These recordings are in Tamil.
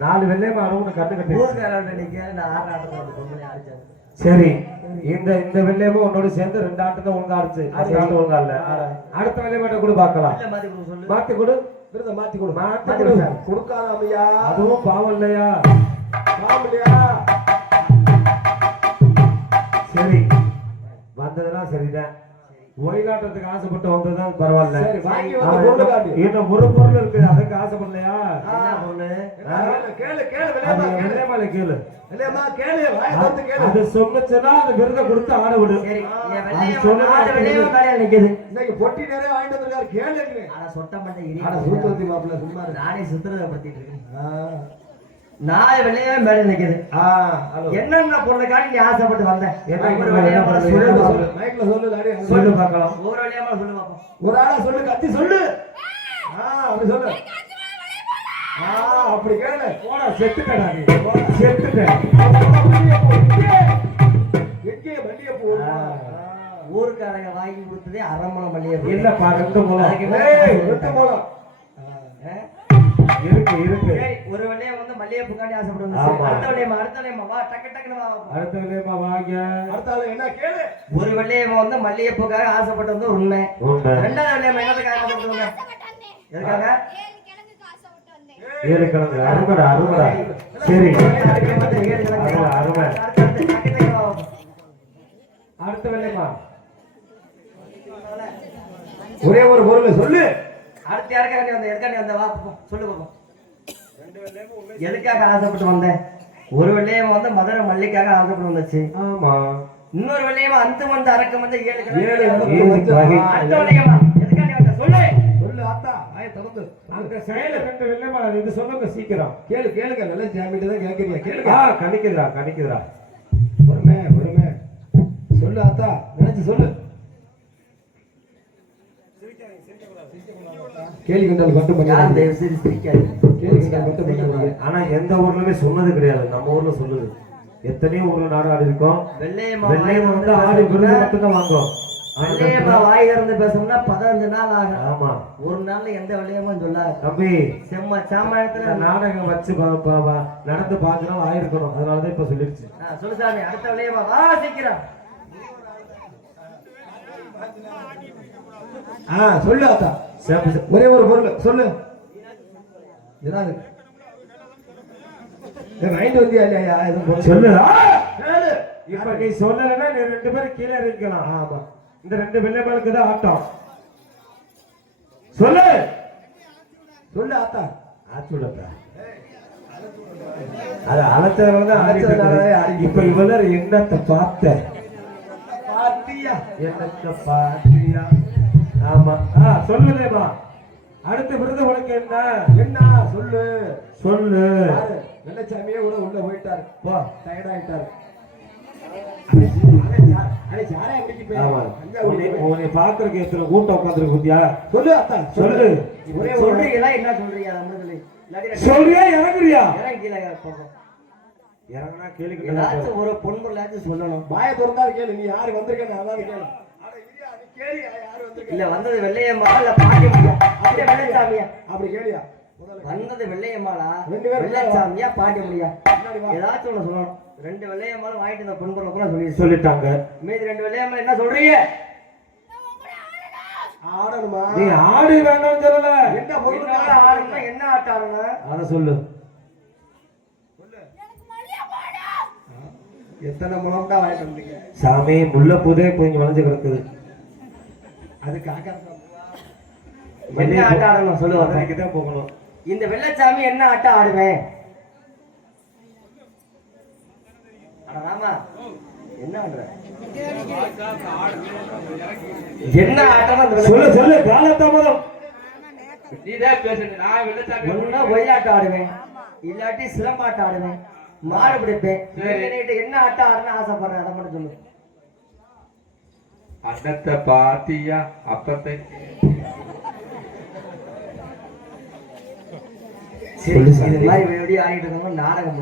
நாலு வெள்ளையம்மா அறுபது கண்ணு கட்டி அடிச்சேன் சரி இந்த இந்த வெள்ளையமும் உன்னோட சேர்ந்து ரெண்டு ஆட்டு தான் ஒழுங்கா அடுத்த ஆட்டு ஒழுங்கா இல்ல. அடுத்த கூட பார்க்கலாம். இல்ல மாதிரி கொடுக்க சொல்லு. மாத்தி கொடு. விருதை மாத்தி கொடு. மாத்தி கொடு. கொடு. கொடுக்காத ஐயா அதுவும் பாவம் இல்லையா? பாவலையா சரி. வந்ததெல்லாம் சரிதான். ஒயிலாட்டத்துக்கு ஆசைப்பட்டு வந்ததுதான் பரவாயில்ல. காட்டு இன்னும் ஒரு பொருள் இருக்கு. அதுக்கு ஆசைப்படலையா? அது சொன்னுச்சுன்னா அந்த விருதை கொடுத்து ஆட விடு சரி என் அது வெள்ளையம்மா சொல்லுங்க. நாலு வெள்ளையம்மா காலையில நிக்குது. இன்னைக்கு பொட்டி நிறைய வாங்கிட்டு வந்திருக்காரு கேளு ஆனா சொட்ட இடி சூத்தவத்தி மாப்பிள்ள சும்மா. நானே சுத்திரதை பத்திட்டு இருக்கேன். ஆ. நாலு வெள்ளையமே மேல நிக்குது. ஆ, ஹலோ. என்னென்ன பொருளை காட்டி நீ ஆசைப்பட்டு வந்த? என்ன ஒரு பொருள், வெள்ளையம்மா என்ன சொல்லு பார்க்கலாம். ஒரு வெள்ளையம்மா சொல்லு ஒரு ஆளா சொல்லு கத்தி சொல்லு. ஆ, அப்படி சொல்லு. ஆ, அப்படி கேளு. போடா செத்துட்டடா நீ. செத்துட்ட எங்கே. ஊருக்காரங்க வாங்கி கொடுத்ததே அரமணம் மல்லிகை பூ. இல்லப்பா ரெண்டு மூலம்? இருக்கு இருக்கு. ஏய், ஒரு வெள்ளையம் வந்து மல்லிகை பூக்காண்டி ஆசைப்படுவாங்க. அடுத்த வெள்ளையம்மா அடுத்த வெள்ளையம்மா வா டக்கு டக்குன்னு வா அடுத்த வெள்ளையம்மா வாங்க. அடுத்த ஆளு என்ன? கேளு. ஒரு வெள்ளையம்மா வந்து மல்லிகை பூக்காக ஆசைப்பட்டு வந்து உண்மை. ரெண்டாவது வெள்ளையம்மா என்னத்துக்காக ஆசைப்பட்டு உண்மை எதுக்காக? ஏழு கிழங்கு அருமைடா அருமைடா சரி. அருமை அருமை அடுத்த வெள்ளையம்மா. ஒரே ஒரு பொருள் சொல்லு. அடுத்து யாருக்காக நீ வந்த? எதுக்காக நீ வந்த? வா சொல்லு பாப்போம் எதுக்காக ஆசைப்பட்டு வந்த? ஒரு வெள்ளையம் வந்து மதுரை மல்லிக்காக ஆசைப்பட்டு வந்துச்சு. ஆமா. இன்னொரு வெள்ளையமா அந்த வந்து அரக்கம் வந்து ஏழு ஏழு அடுத்த வெள்ளையம்மா எதுக்காக நீ வந்த? சொல்லு. ஆத்தா ஆய திறந்து அந்த இது சொல்லுங்க சீக்கிரம். கேளு கேளுங்க. நல்ல ஜாமிட்டு தான் கேட்கறீங்க கேளுங்க. ஆ கணிக்குதுடா கணிக்குதுடா. பொறுமை பொறுமை. சொல்லு ஆத்தா. நினைச்சு சொல்லு. கேலி கண்டால் மட்டும் பண்ணி செய்து சிரிக்காது கண்டால் மட்டும் பண்ணி ஆனா எந்த ஊர்லயுமே சொன்னது கிடையாது. நம்ம ஊர்ல சொல்லுது. எத்தனையோ ஊர்ல நாடு ஆடி இருக்கோம். வெள்ளையம்மா வெள்ளையம்மா வந்து ஆடி மட்டும்தான் வாங்குவோம் வெள்ளையம்மா வாய் திறந்து பேசணும்னா பதினஞ்சு நாள் ஆகும். ஆமா. ஒரு நாள்ல எந்த வெள்ளையமும் சொல்லாது. தம்பி. செம்ம சாமானியத்துல நாடகம் வச்சு நடந்து பாஞ்சு நாள் ஆயிருக்கணும். அதனாலதான் இப்ப சொல்லிடுச்சு ஆ, சொல்லு சாமி அடுத்த வெள்ளையம்மா வா சீக்கிரம். ஆ சொல்லு சரி. ஒரே ஒரு பொருள் சொல்லு. ஏதாவது. மைண்ட் வந்தியா இல்லையா? சொல்லு. இப்ப நீ சொல்லலைன்னா நீ ரெண்டு பேரும் கீழே இறங்கிக்கலாம். ஆமா. இந்த ரெண்டு வெள்ளையம்மாளுக்கு தான் ஆட்டம் சொல்லு. சொல்லு ஆத்தா. ஆச்சுடப்பா அது அழைச்சவங்க தான் ஆடிட்டு அழைச்சதுனால இருக்குது. ஆடிட்டு இப்ப இவளர் என்னத்தை பார்த்த? பாத்தியா என்னத்தை பார்த்தியா ஆமா. ஆ சொல்லுதேமா அடுத்த விருது உனக்கு என்ன? என்ன? சொல்லு. சொல்லு? வெள்ளச்சாமியே கூட உள்ள போயிட்டாரு. போ டயர்ட் ஆயிட்டாரு. ஆமா உன்னை பாக்குறதுக்கு எத்தனை கூட்டம் உட்காந்துருக்கு குத்தியா சொல்லு அத்தா சொல்லு. ஒரே சொல்றீங்களா? என்ன சொல்றீங்க? சொல்றியா? இறங்குறியா? இறங்குனா ஏதாச்சும் ஒரு பொண்ணுள்ளாச்சும் சொல்லணும். வாய திறந்தா கேளு. நீ யாரு வந்திருக்க அதாவது கேளு? இல்ல வந்தது வெள்ளையம்மா இல்ல அப்படியே வெள்ளைச்சாமியா அப்படி கேளியா? வந்தது வெள்ளையம்மாளா? வெள்ளைச்சாமியா வா. ஏதாச்சும் ஒண்ணு சொல்லணும். ரெண்டு வெள்ளையம்மாலும் வாங்கிட்டு இந்த பொன்புறம் கூட சொல்லி சொல்லிட்டாங்க. மீதி ரெண்டு வெள்ளையம்மா என்ன சொல்றீங்க? ஆடணுமா? நீ ஆடு வேண்டாம்னு சொல்லல. என்ன பொருள் ஆடணும்னா என்ன ஆட்டம் ஆடணும் அத சொல்லு. எத்தனை தான் வாங்கிட்டு வந்தீங்க? சாமி முல்லைப்பூதே கொஞ்சம் வளைஞ்சு கிடக்குது. அது காக்கா என்ன ஆட்டம் ஆடணும்? சொல்லுவாங்க அதனைக்கு தான் போகணும். இந்த வெள்ளச்சாமி என்ன ஆட்டம் ஆடுவேன்? அட ராமா என்ன ஆடுற? என்ன ஆட்டம் சொல்லு வெள்ளச்சாமி? சொல்லு காலத்தாமதம் ஒண்ணா ஒயிலாட்டம் ஆடுவேன். இல்லாட்டி சிலம்பாட்டம் ஆடுவேன். மாடு பிடிப்பேன். என்ன ஆட்டம் ஆடுன்னு ஆசைப்படுறேன் அதை மட்டும் சொல்லு. அன்னத்தை பாத்தியா அப்பத்தை? சரி இது மாதிரி வெளியே ஆடிட்டு இருக்கவங்க நாடகம்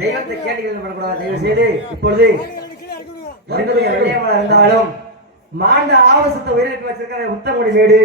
தெய்வத்தை கேட்டுக்கிறது பண்ணக்கூடாது தயவு செய்து இப்பொழுது மனிதனுடைய வெள்ளையமாக இருந்தாலும் மாண்ட ஆவசத்தை உயிரிழக்க வச்சிருக்கிற உத்தமடி மேடு.